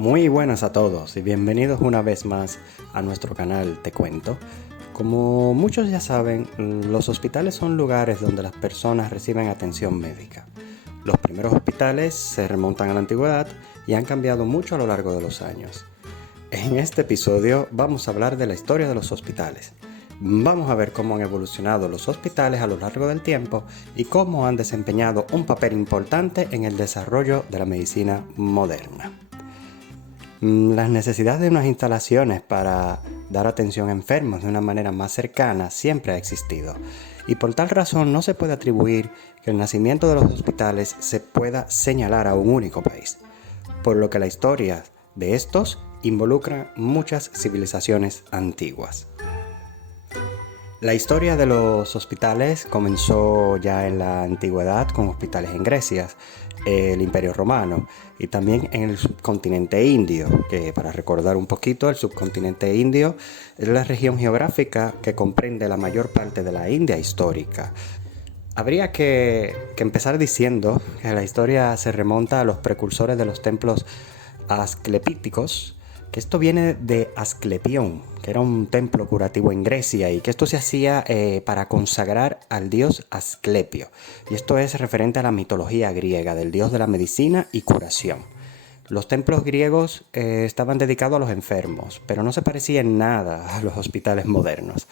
Muy buenas a todos y bienvenidos una vez más a nuestro canal Te Cuento. Como muchos ya saben, los hospitales son lugares donde las personas reciben atención médica. Los primeros hospitales se remontan a la antigüedad y han cambiado mucho a lo largo de los años. En este episodio vamos a hablar de la historia de los hospitales. Vamos a ver cómo han evolucionado los hospitales a lo largo del tiempo y cómo han desempeñado un papel importante en el desarrollo de la medicina moderna. Las necesidades de unas instalaciones para dar atención a enfermos de una manera más cercana siempre ha existido, y por tal razón no se puede atribuir que el nacimiento de los hospitales se pueda señalar a un único país, por lo que la historia de estos involucra muchas civilizaciones antiguas. La historia de los hospitales comenzó ya en la antigüedad con hospitales en Grecia, el Imperio Romano y también en el subcontinente indio, que para recordar un poquito, el subcontinente indio es la región geográfica que comprende la mayor parte de la India histórica. Habría que empezar diciendo que la historia se remonta a los precursores de los templos asclepíticos, que esto viene de Asclepión, que era un templo curativo en Grecia y que esto se hacía para consagrar al dios Asclepio. Y esto es referente a la mitología griega del dios de la medicina y curación. Los templos griegos estaban dedicados a los enfermos, pero no se parecían en nada a los hospitales modernos.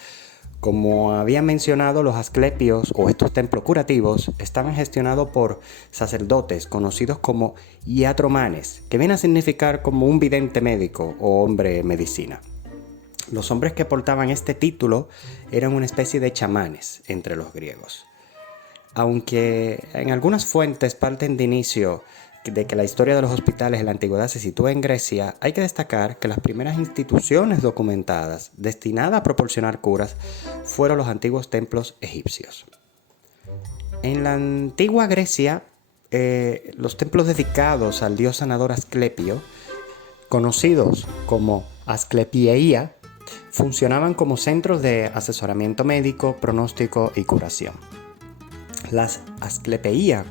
Como había mencionado, los asclepios o estos templos curativos estaban gestionados por sacerdotes conocidos como iatromanes, que viene a significar como un vidente médico o hombre medicina. Los hombres que portaban este título eran una especie de chamanes entre los griegos. Aunque en algunas fuentes parten de inicio de que la historia de los hospitales en la antigüedad se sitúa en Grecia, hay que destacar que las primeras instituciones documentadas destinadas a proporcionar curas fueron los antiguos templos egipcios. En la antigua Grecia, los templos dedicados al dios sanador Asclepio, conocidos como Asclepieia, funcionaban como centros de asesoramiento médico, pronóstico y curación. Las Asclepieia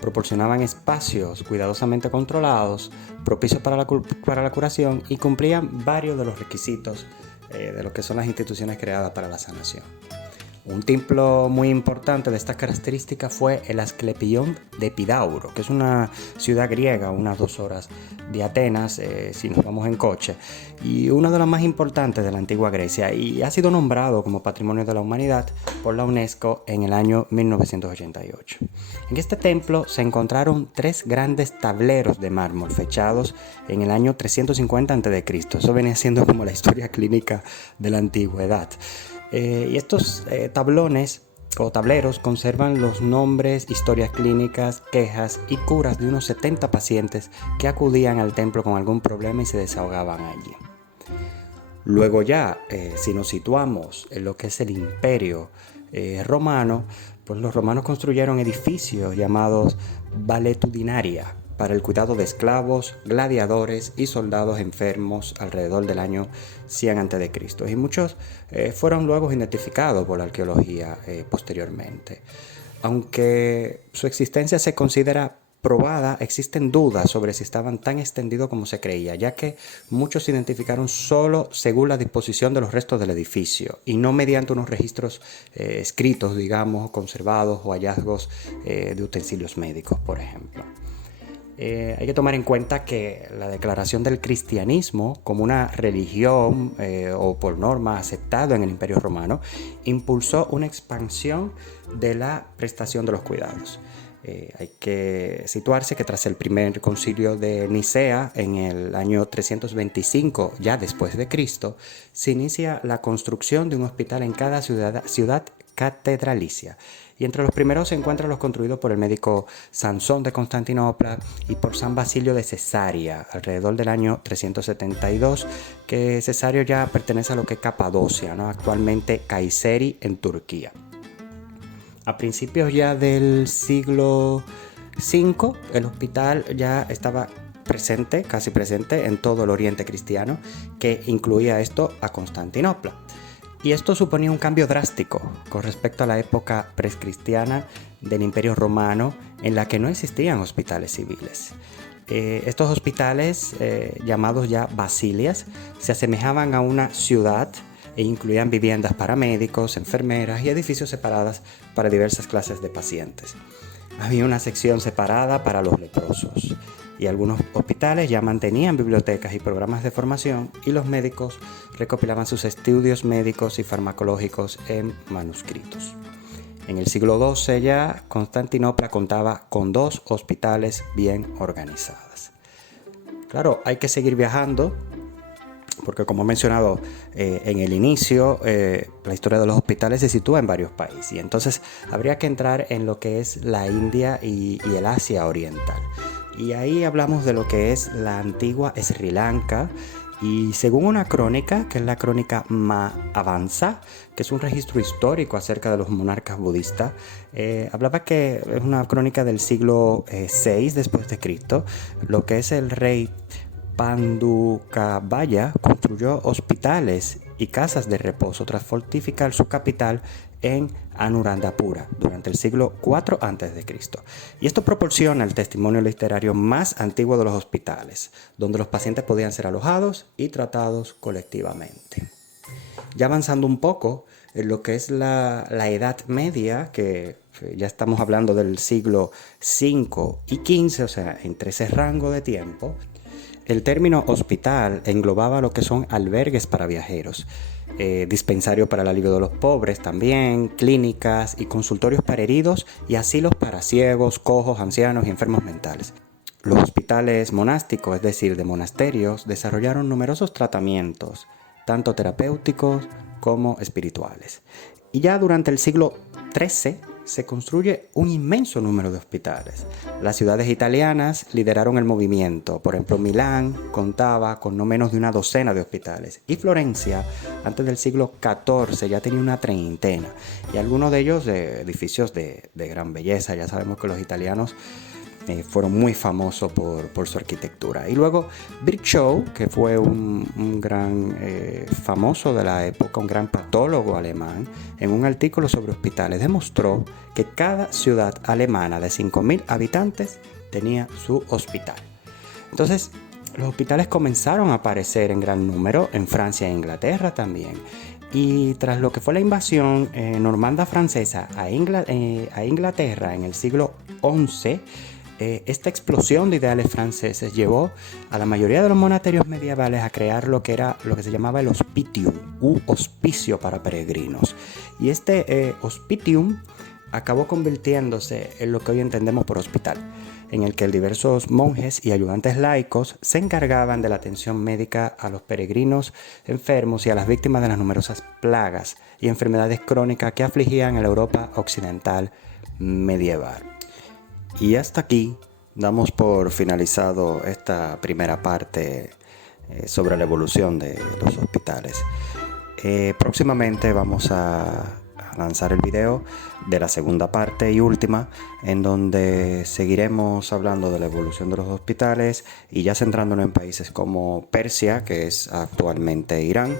proporcionaban espacios cuidadosamente controlados, propicios para la curación y cumplían varios de los requisitos de lo que son las instituciones creadas para la sanación. Un templo muy importante de estas características fue el Asclepión de Epidauro, que es una ciudad griega, unas 2 horas de Atenas, si nos vamos en coche, y una de las más importantes de la antigua Grecia, y ha sido nombrado como Patrimonio de la Humanidad por la UNESCO en el año 1988. En este templo se encontraron 3 grandes tableros de mármol fechados en el año 350 a.C. Eso venía siendo como la historia clínica de la antigüedad. Y estos tablones o tableros conservan los nombres, historias clínicas, quejas y curas de unos 70 pacientes que acudían al templo con algún problema y se desahogaban allí. Luego ya, si nos situamos en lo que es el Imperio Romano, pues los romanos construyeron edificios llamados valetudinaria para el cuidado de esclavos, gladiadores y soldados enfermos alrededor del año 100 a.C. Y muchos fueron luego identificados por la arqueología posteriormente. Aunque su existencia se considera probada, existen dudas sobre si estaban tan extendidos como se creía, ya que muchos se identificaron solo según la disposición de los restos del edificio y no mediante unos registros escritos, digamos, conservados o hallazgos de utensilios médicos, por ejemplo. Hay que tomar en cuenta que la declaración del cristianismo como una religión o por norma aceptado en el Imperio Romano impulsó una expansión de la prestación de los cuidados. Hay que situarse que tras el primer concilio de Nicea en el año 325 ya después de Cristo se inicia la construcción de un hospital en cada ciudad catedralicia. Y entre los primeros se encuentran los construidos por el médico Sansón de Constantinopla y por San Basilio de Cesarea, alrededor del año 372, que Cesario ya pertenece a lo que es Capadocia, ¿no? Actualmente Kayseri en Turquía. A principios ya del siglo V, el hospital ya estaba casi presente en todo el Oriente cristiano, que incluía esto a Constantinopla. Y esto suponía un cambio drástico con respecto a la época precristiana del Imperio Romano, en la que no existían hospitales civiles. Estos hospitales, llamados ya basilias, se asemejaban a una ciudad e incluían viviendas para médicos, enfermeras y edificios separados para diversas clases de pacientes. Había una sección separada para los leprosos y algunos hospitales ya mantenían bibliotecas y programas de formación, y los médicos recopilaban sus estudios médicos y farmacológicos en manuscritos. En el siglo XII ya Constantinopla contaba con 2 hospitales bien organizados. Claro, hay que seguir viajando porque, como he mencionado en el inicio, la historia de los hospitales se sitúa en varios países, y entonces habría que entrar en lo que es la India y el Asia Oriental. Y ahí hablamos de lo que es la antigua Sri Lanka. Y según una crónica, que es la crónica Mahavansa, que es un registro histórico acerca de los monarcas budistas, hablaba que es una crónica del siglo VI después de Cristo, lo que es el rey Pandukabhaya construyó hospitales y casas de reposo tras fortificar su capital en Anuradhapura durante el siglo IV a.C. Y esto proporciona el testimonio literario más antiguo de los hospitales, donde los pacientes podían ser alojados y tratados colectivamente. Ya avanzando un poco en lo que es la Edad Media, que ya estamos hablando del siglo V y XV, o sea, entre ese rango de tiempo, el término hospital englobaba lo que son albergues para viajeros, dispensario para el alivio de los pobres también, clínicas y consultorios para heridos, y asilos para ciegos, cojos, ancianos y enfermos mentales. Los hospitales monásticos, es decir, de monasterios, desarrollaron numerosos tratamientos, tanto terapéuticos como espirituales. Y ya durante el siglo XIII se construye un inmenso número de hospitales. Las ciudades italianas lideraron el movimiento. Por ejemplo, Milán contaba con no menos de una docena de hospitales, y Florencia, antes del siglo XIV, ya tenía una treintena, y algunos de ellos edificios de gran belleza. Ya sabemos que los italianos fueron muy famosos por su arquitectura. Y luego Virchow, que fue un gran famoso de la época, un gran patólogo alemán, en un artículo sobre hospitales demostró que cada ciudad alemana de 5.000 habitantes tenía su hospital. Entonces, los hospitales comenzaron a aparecer en gran número en Francia e Inglaterra también. Y tras lo que fue la invasión normanda francesa a Inglaterra en el siglo XI, esta explosión de ideales franceses llevó a la mayoría de los monasterios medievales a crear lo que se llamaba el hospitium, u hospicio para peregrinos. Y este hospitium acabó convirtiéndose en lo que hoy entendemos por hospital, en el que diversos monjes y ayudantes laicos se encargaban de la atención médica a los peregrinos enfermos y a las víctimas de las numerosas plagas y enfermedades crónicas que afligían a la Europa occidental medieval. Y hasta aquí damos por finalizado esta primera parte sobre la evolución de los hospitales. Próximamente vamos a lanzar el video de la segunda parte y última, en donde seguiremos hablando de la evolución de los hospitales, y ya centrándonos en países como Persia, que es actualmente Irán.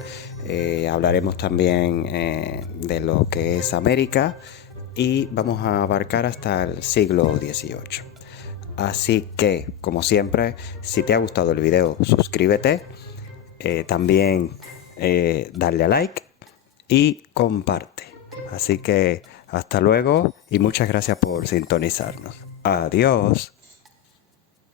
Hablaremos también de lo que es América, y vamos a abarcar hasta el siglo XVIII. Así que, como siempre, si te ha gustado el video, suscríbete, también darle a like y comparte. Así que hasta luego y muchas gracias por sintonizarnos. Adiós.